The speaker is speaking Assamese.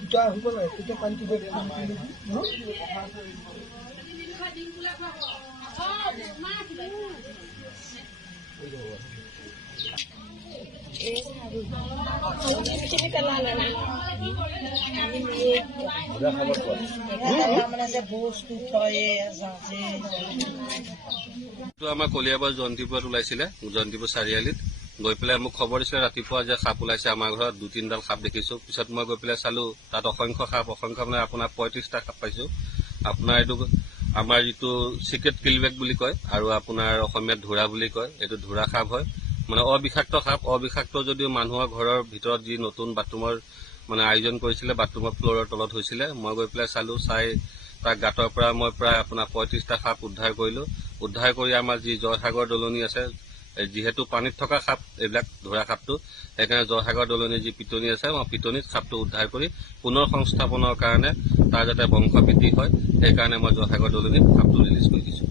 দুটা আহিব লাগে তেতিয়া পানীটো আমাৰ কলিয়াবৰ জয়ন্তীপুৰত ওলাইছিলে, জয়ন্তীপুৰ চাৰিআলিত গৈ পেলাই মোক খবৰ দিছিলে ৰাতিপুৱা যে সাপ ওলাইছে আমাৰ ঘৰত 2-3ডাল সাপ দেখিছো। পিছত মই গৈ পেলাই চালো, তাত অসংখ্য মানে আপোনাৰ 35টা সাপ পাইছো। আপোনাৰ এইটো আমাৰ যিটো চিক্ৰেট কিলবেক বুলি কয় আৰু আপোনাৰ অসমীয়াত ধোৰা বুলি কয়, এইটো ধোৰা সাপ হয়, মানে অবিষাক্ত সাপ। অবিষাক্ত যদিও মানুহৰ ঘৰৰ ভিতৰত যি নতুন বাথৰুমৰ মানে আয়োজন কৰিছিলে, বাথৰুমৰ ফ্ল'ৰৰ তলত হৈছিলে। মই গৈ পেলাই চালো, চাই তাৰ গাঁতৰ পৰা মই প্ৰায় আপোনাৰ 35টা সাপ উদ্ধাৰ কৰিলো। উদ্ধাৰ কৰি আমাৰ যি জয়সাগৰ দলনি আছে, যিহেতু পানীত থকা সাপ এইবিলাক ধোৰা সাপটো, সেইকাৰণে জয়সাগৰ দলনিৰ যি পিটনি আছে, মই পিটনিত সাপটো উদ্ধাৰ কৰি পুনৰ সংস্থাপনৰ কাৰণে তাৰ যাতে বংশ বৃদ্ধি হয়, সেইকাৰণে মই জয়সাগৰ দলনিত সাপটো ৰিলিজ কৰি দিছো।